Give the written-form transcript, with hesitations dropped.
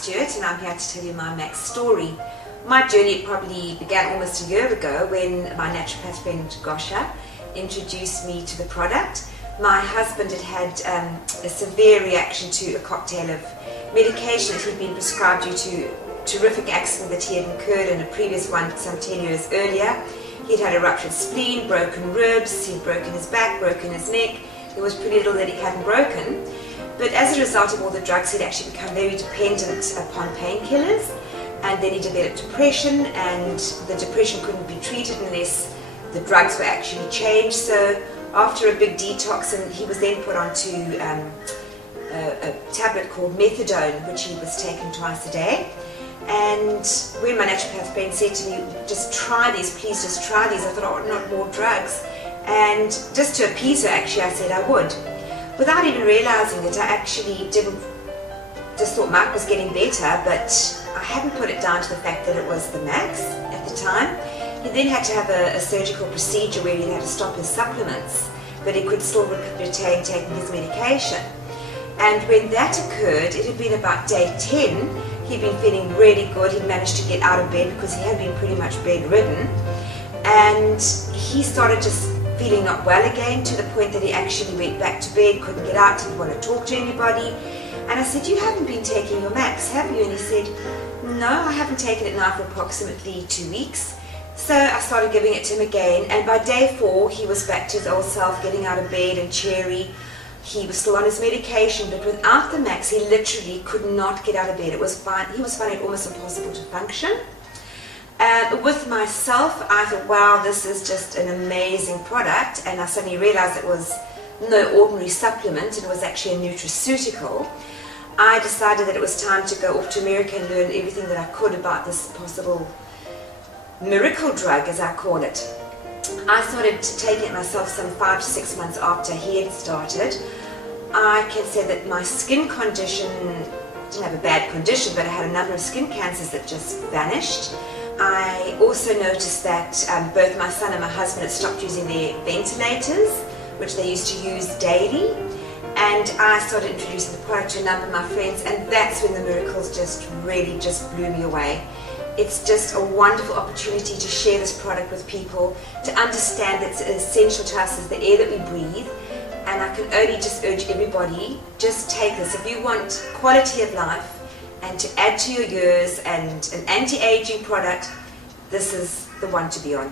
Stewart, and I'm here to tell you my Max story. My journey probably began almost a year ago when my naturopath friend Gosha introduced me to the product. My husband had had a severe reaction to a cocktail of medication that he'd been prescribed due to a terrific accident that he had incurred in a previous one some 10 years earlier. He'd had a ruptured spleen, broken ribs, he'd broken his back, broken his neck. There was pretty little that he hadn't broken. But as a result of all the drugs, he'd actually become very dependent upon painkillers, and then he developed depression, and the depression couldn't be treated unless the drugs were actually changed. So after a big detox, and he was then put onto a tablet called methadone, which he was taking twice a day. And when my naturopath friend said to me, just try these, please just try these, I thought, oh, not more drugs. And just to appease her, actually, I said I would. Without even realizing it, I actually just thought Mark was getting better, but I hadn't put it down to the fact that it was the Max at the time. He then had to have a surgical procedure where he had to stop his supplements, but he could still retain taking his medication. And when that occurred, it had been about day 10. He'd been feeling really good. He'd managed to get out of bed because he had been pretty much bedridden. And he started just feeling not well again, to the point that he actually went back to bed, couldn't get out, didn't want to talk to anybody. And I said, you haven't been taking your Max, have you? And he said, no, I haven't taken it now for approximately 2 weeks. So I started giving it to him again, and by day 4 he was back to his old self, getting out of bed and cheery. He was still on his medication, but without the Max he literally could not get out of bed. It was fine. He was finding it almost impossible to function. With myself, I thought, wow, this is just an amazing product, and I suddenly realized it was no ordinary supplement, it was actually a nutraceutical. I decided that it was time to go off to America and learn everything that I could about this possible miracle drug, as I call it. I started taking it myself some 5 to 6 months after he had started. I can say that my skin condition, didn't have a bad condition, but I had a number of skin cancers that just vanished. I also noticed that both my son and my husband had stopped using their ventilators, which they used to use daily. And I started introducing the product to a number of my friends, and that's when the miracles just really just blew me away. It's just a wonderful opportunity to share this product with people, to understand that it's essential to us as the air that we breathe. And I can only just urge everybody, just take this. If you want quality of life and to add to your years and an anti-aging product, this is the one to be on.